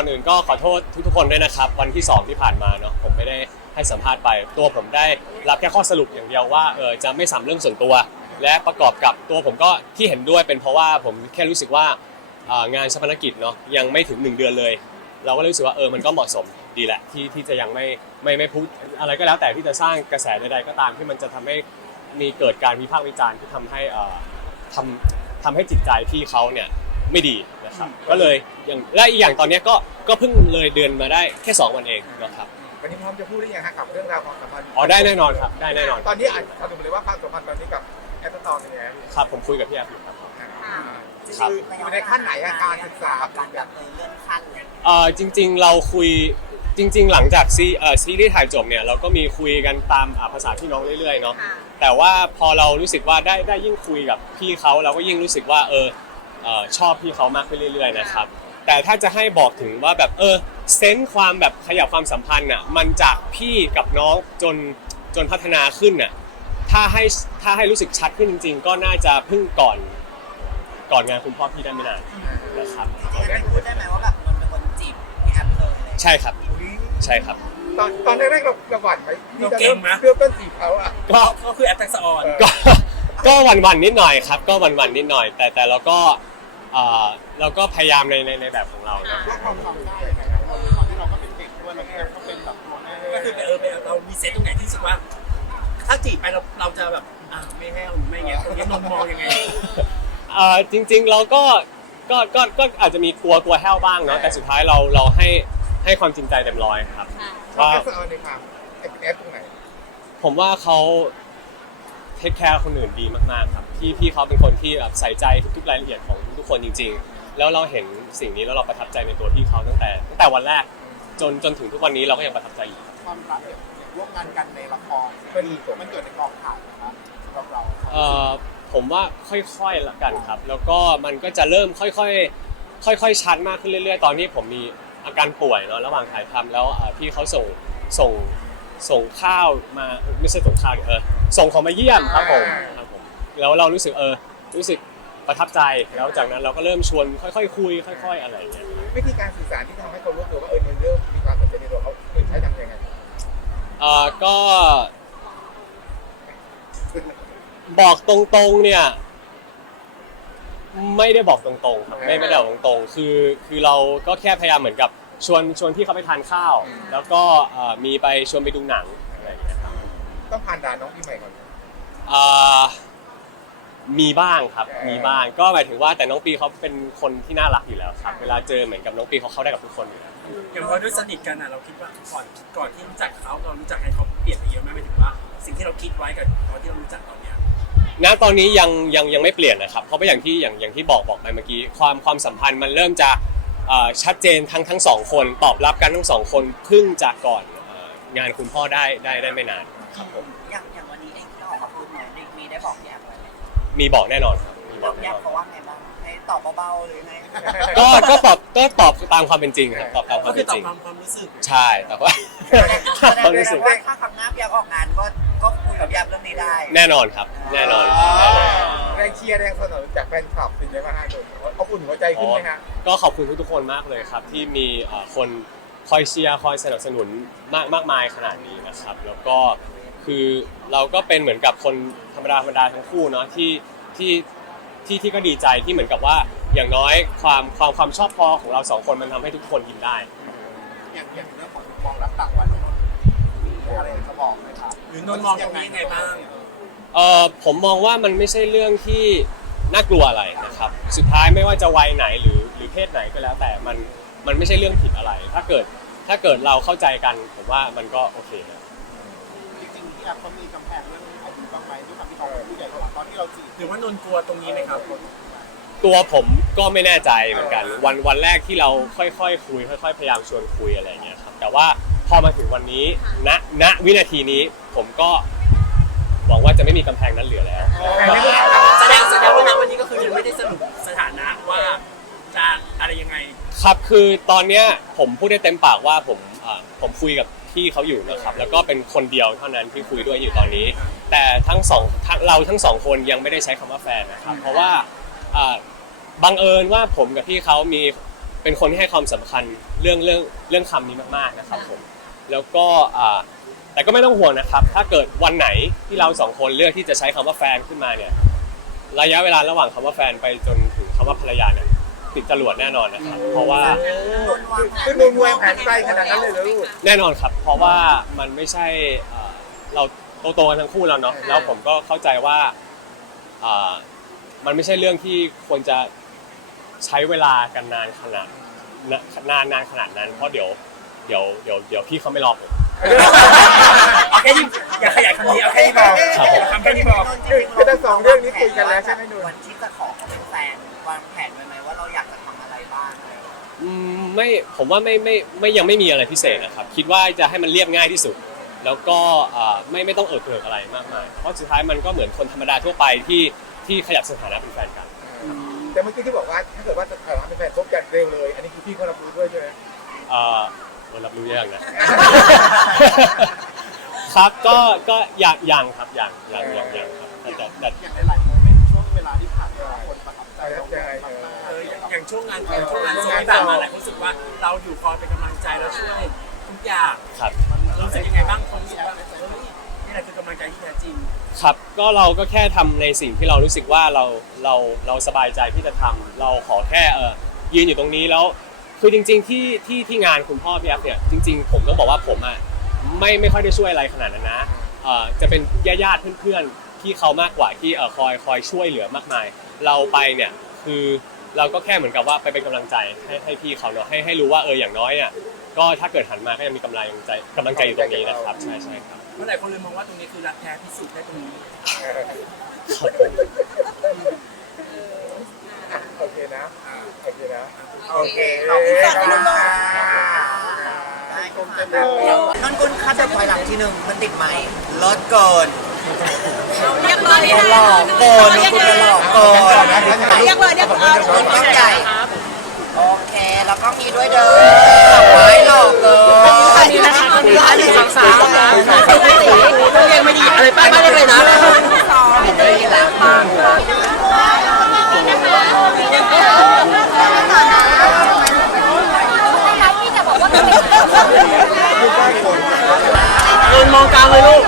อนอื่นก็ขอโทษทุกๆคนด้วยนะครับ วันที่ 2 ที่ผ่านมาเนาะผมไม่ได้ให้สัมภาษณ์ไป ตัวผมได้รับแค่ข้อสรุปอย่างเดียวว่าเออจะไม่สัมเรื่องส่วนตัว และประกอบกับตัวผมก็ที่เห็นด้วยเป็นเพราะว่าผมแค่รู้สึกว่าเอ่องานชาปนกิจเนาะยังไม่ถึง 1 เดือนเลย เราก็เลยรู้สึกว่าเออมันก็เหมาะสมดีแหละที่ที่จะยังไม่ไม่ไม่พูดอะไรก็แล้วแต่ที่จะสร้างกระแสใดๆก็ตามที่มันจะทำให้มีเกิดการวิพากษ์วิจารณ์ที่ทำให้เอ่อทำทำให้จิตใจพี่เขาเนี่ย ไม่ดีนะครับก็เลยอย่างและอีกอย่างตอนเนี้ยก็ก็เพิ่งเลยเดือนมาได้แค่2วันเองนะครับวันนี้พร้อมจะพูดได้ยังฮะกับเรื่องราวความสัมพันธ์อ๋อได้แน่นอนครับได้แน่นอนตอนนี้อ่านสรุปเลยว่าความสัมพันธ์ตอนนี้กับแอปเปิลตอนเป็นยังไงครับผมคุยกับพี่แอฟอยู่ครับครับ อยู่ในขั้นไหนอะการศึกษา การแบบเออเลื่อนขั้นเลยเอ่อจริงๆเราคุยจริง ๆ หลังจากซีเอ่อซีรีส์ถ่ายจบเนี่ยเราก็มีคุยกันตามอ่าภาษาพี่น้องเรื่อยๆเนาะ ค่ะแต่ว่าพอเรารู้สึกว่าได้ได้ยิ่งคุยกับพี่เขาเราก็ยิ่งรู้สึกว่าเออ เอ่อชอบพี่เขามากขึ้นเรื่อยๆนะครับ แต่ถ้าจะให้บอกถึงว่าแบบเออเซนส์ความแบบขยับความสัมพันธ์อะมันจากพี่กับน้องจนจนพัฒนาขึ้นน่ะถ้าให้ถ้าให้รู้สึกชัดขึ้นจริง ๆ ก็น่าจะเพิ่งก่อนก่อนงานคุณพ่อพี่ได้ไม่นานนะครับจริงๆได้พูดได้ไหมว่าแบบนนท์เป็นคนจีบพี่แอมเลยเลยใช่ครับใช่ครับ ตอนตอนแรกๆเราเราหวั่นไหมที่จะเราเก่เริ่งมไหมเริ่มต้นจีบเขาอะก็ก็คือแอปทักษะออน ก็ก็หวันวันๆนิดหน่อยครับ ก็หวันวันๆนิดหน่อย แต่แต่เราก็ เอ่อเราก็พยายามในในในแบบของเรานะว่าความทำได้ยังไงครับตอนที่เราก็เป็นเด็กด้วยแล้วแอปก็เป็นแบบตัวแม่ก็คือไปเออไปเรามีเซตตรงไหนที่รู้สึกว่า ถ้าจีบไปเราเราจะแบบอ่าไม่แห้วหรือไม่เงี้ยตรงนี้นนท์มองยังไง เอ่อจริงๆเราก็ก็ก็ก็อาจจะมีกลัวกลัวแห้วบ้างเนาะแต่สุดท้ายเราเราให้ให้ความจริงใจเต็มร้อยครับ ค่ะชอบว่าแอปเอาในความแอปแอปตรงไหนผมว่าเขา เทคแคร์คนอื่นดีมากๆครับพี่พี่เขาเป็นคนที่แบบใส่ใจทุกๆรายละเอียดของทุกๆคนจริง ๆ แล้วเราเห็นสิ่งนี้แล้วเราประทับใจในตัวพี่เขาตั้งแต่ตั้งแต่วันแรกจนจนถึงทุกวันนี้เราก็ยังประทับใจอยู่ความรักเนี่ยร่วมงานกันในละครมันมันเกิดในกองถ่ายนะครับสำหรับเราเอ่อผมว่าค่อยๆละกันครับ แล้วก็มันก็จะเริ่มค่อยๆค่อยๆชัดมากขึ้นเรื่อย ๆ ตอนนี้ผมมีอาการป่วยเนาะระหว่างถ่ายทำแล้วเอ่อพี่เขาส่งส่ง ส่งข้าวมาไม่ใช่ส่งข้าวดิเออส่งของมาเยี่ยมครับผมครับผมแล้วเรารู้สึกเออรู้สึกประทับใจแล้วจากนั้นเราก็เริ่มชวนค่อยๆคุย ค่อย ๆ อะไรอย่างเงี้ยวิธีการสื่อสารที่ทำให้เขารู้ตัวว่าเออมันเริ่มมีความสนใจในตัวเขาคือใช้ทำยังไงเอ่อก็บอกตรงๆเนี่ยไม่ได้บอกตรงๆครับไม่ไม่ได้บอกตรงๆคือคือเราก็แค่พยายามเหมือนกับ ชวนชวนพี่เขาไปทานข้าว แล้วก็เอ่อมีไปชวนไปดูหนังอะไรอย่างเงี้ยครับต้องผ่านด่านน้องปีใหม่ก่อน เอ่อมีบ้างครับ มีบ้างก็หมายถึงว่าแต่น้องปีเขาเป็นคนที่น่ารักอยู่แล้วครับ เวลาเจอเหมือนกับน้องปีเขาเข้าได้กับทุกคนอยู่แล้ว อย่างพอด้วยสนิทกันอะเราคิดว่าก่อนก่อนที่รู้จักเขาเรารู้จักให้เขาเปลี่ยนไปเยอะไหมหมายถึงว่า สิ่งที่เราคิดไว้กับตอนที่เรารู้จักตอนเนี้ยณตอนนี้ยังยังยังไม่เปลี่ยนนะครับ เพราะว่าอย่างที่อย่างอย่างที่บอกบอกไปเมื่อกี้ความความสัมพันธ์มันเริ่มจะ เอ่อชัดเจนทั้งทั้งสองคนตอบรับกันทั้งสองคนเพิ่งจากก่อนเอ่องานคุณพ่อได้ได้ได้ไม่นานครับผมอย่างอย่างวันนี้เองที่ออกมาพูดเนี่ยได้มีได้บอกพี่แอมไว้ไหมมีบอกแน่นอนครับมีบแล้อวกพี่แน่แอมนอน เขาว่าไงบ้างให้ตอบเบาๆหรือไง ก็ก็ตอบก็ตอบตามความเป็นจริงครับตอบตามคก็วามคืเป็อนตอจริงบความความรู้สึก ใช่แต่ว่าแสดงความรู้สึกว่าถ้าครั้งหน้าพี่แอมออกงานก็ก็คุยกับพี่แอมเรื่องนี้ได้ แน่นอนครับแน่นอน แรงเชียร์แรงสนับสนุนจากแฟนคลับเป็นยังไงบ้างฮะเขาอุ่นหัวใจขึ้นไหมฮะก็ขอบคุณทุกๆคนมากเลยครับ ที่มีเอ่อคนคอยเชียร์คอยสนับสนุนมากมากมายขนาดนี้นะครับ แล้วก็คือเราก็เป็นเหมือนกับคนธรรมดาธรรมดาทั้งคู่เนาะที่ที่ที่ที่ก็ดีใจที่เหมือนกับว่าอย่างน้อยความความความชอบพอของเราสองคนมันทำให้ทุกคนยิ้มได้ อย่างอย่างเรื่องของมองรับต่างวันเนี่ยมีอะไรจะบอกไหมครับหรือนนท์มองตรงนี้ยังไงบ้าง เอ่อผมมองว่ามันไม่ใช่เรื่องที่ น่ากลัวอะไรนะครับ สุดท้ายไม่ว่าจะวัยไหนหรือหรือเพศไหนก็แล้ว แต่มันมันไม่ใช่เรื่องผิดอะไร ถ้าเกิดถ้าเกิดเราเข้าใจกันผมว่ามันก็โอเคนะจริงๆที่แอปเขามีกำแพงเรื่องอายุบ้างไหมด้วยความที่เขาเป็นผู้ใหญ่กว่าตอนที่เราจีบหรือว่านนท์กลัวตรงนี้ไหมครับ ตัวผมก็ไม่แน่ใจเหมือนกัน วันวันแรกที่เราค่อยๆคุย ค่อย ๆ พยายามชวนคุยอะไรอย่างเงี้ยครับ แต่ว่าพอมาถึงวันนี้ณณวินาทีนี้ผมก็หวังว่าจะไม่มีกำแพงนั้นเหลือแล้วแสดง แสดงว่าณวันนี้ก็คือยังไม่ได้สรุปสถานะว่าจะอะไรยังไง ครับคือตอนเนี้ยผมพูดได้เต็มปากว่าผมอ่าผมคุยกับพี่เขาอยู่นะครับ แล้วก็เป็นคนเดียวเท่านั้นที่คุยด้วยอยู่ตอนนี้ แต่ทั้งสองทั้งเราทั้งสองคนยังไม่ได้ใช้คำว่าแฟนนะครับ เพราะว่าอ่าบังเอิญว่าผมกับพี่เขามีเป็นคนที่ให้ความสำคัญเรื่องเรื่องเรื่องคำนี้มากๆนะครับผมแล้วก็อ่าแต่ก็ไม่ต้องห่วงนะครับ ถ้าเกิดวันไหนที่เราสองคนเลือกที่จะใช้คำว่าแฟนขึ้นมาเนี่ย ระยะเวลาระหว่างคำว่าแฟนไปจนถึงคำว่าภรรยาเนี่ยติดจรวดแน่นอนนะครับ เพราะว่าคือนูนวางแผนไกลขนาดนั้นเลยเหรอลูกแน่นอนครับ เพราะว่ามันไม่ใช่เอ่อเราโตๆกันทั้งคู่แล้วเนาะแล้วผมก็เข้าใจว่าอ่ามันไม่ใช่เรื่องที่ควรจะใช้เวลากันนานขนาดนะนานนานขนาดนั้น เพราะเดี๋ยวเดี๋ยวเดี๋ยวเดี๋ยวพี่เขาไม่รอผม เอาแค่นี้อย่าขยายคำนี้เอาแค่นี้พอครับผม ทำแค่นี้พอคือทั้งสองเรื่องนี้คุยกันแล้วใช่ไหมนุ่นวันที่จะขอเขาเป็นแฟนวางแผนไว้ไหมว่าเราอยากจะทำอะไรบ้างอะไรอย่างเงี้ยอืมไม่ผมว่าไม่ไม่ไม่ยังไม่มีอะไรพิเศษนะครับ คิดว่าจะให้มันเรียบง่ายที่สุด แล้วก็อ่าไม่ไม่ต้องเอิกเอิกอะไรมากมายเพราะสุดท้ายมันก็เหมือนคนธรรมดาทั่วไปที่ที่ขยับสถานะเป็นแฟนกัน แต่เมื่อกี้ที่บอกว่าถ้าเกิดว่าจะถามเป็นแฟนคบกันเร็วเลย อันนี้คือพี่เขารับรู้ด้วยใช่ไหมเอ่อ เรารับรู้ยังนะ ครับก็ก็อย่างอย่างครับอย่างอย่างอย่างอย่างครับแต่แต่แต่อย่างหลายๆโมเมนต์ช่วงเวลาที่ผ่านมาคนประทับใจเรามากๆเออเลยอย่างช่วงงานอย่างช่วงงานโซนที่ผ่านมาหลายคนรู้สึกว่าเราอยู่คอยเป็นกำลังใจแล้วช่วยทุกอย่างครับ รู้สึกยังไงบ้างคนรู้สึกว่าเออนี่แหละคือกำลังใจที่แท้จริง ครับก็เราก็แค่ทำในสิ่งที่เรารู้สึกว่าเราเราเราสบายใจที่จะทำเราขอแค่เออยืนอยู่ตรงนี้แล้ว คือจริง ๆ ที่ที่ที่งานคุณพ่อพี่แอฟเนี่ยจริง ๆ ผมต้องบอกว่าผมอะไม่ไม่ค่อยได้ช่วยอะไรขนาดนั้นนะเอ่อจะเป็นญาติญาติๆเพื่อนๆที่เขามากกว่าที่เออคอยคอยช่วยเหลือมากมาย เราไปเนี่ยคือเราก็แค่เหมือนกับว่าไปเป็นกำลังใจให้ให้พี่เขาเนาะให้ให้รู้ว่าเอออย่างน้อยเนี่ยก็ถ้าเกิดหันมาก็ยังมีกำลังใจกำลังใจอยู่ตรงนี้นะครับใช่ใช่ครับ เมื่อไหร่คนเลยมองว่าตรงนี้คือรักแท้ที่สุดได้ตรงนี้ ครับผม โอเคนะโอเคนะ โอเคขอบคุณค่ะได้คงจะแบบนนกุลคัดแบบถอยหลังทีหนึ่งมันติดไหมลดเกินยังเลยนะหลอกเกินนนกุลจะหลอกเกินยังเลยยังเลยนนกุลใหญ่โอเค แล้วก็มีด้วยเด้อไว้หลอกเกินอันนี้นะคะอันนี้สองสามางเลยลูก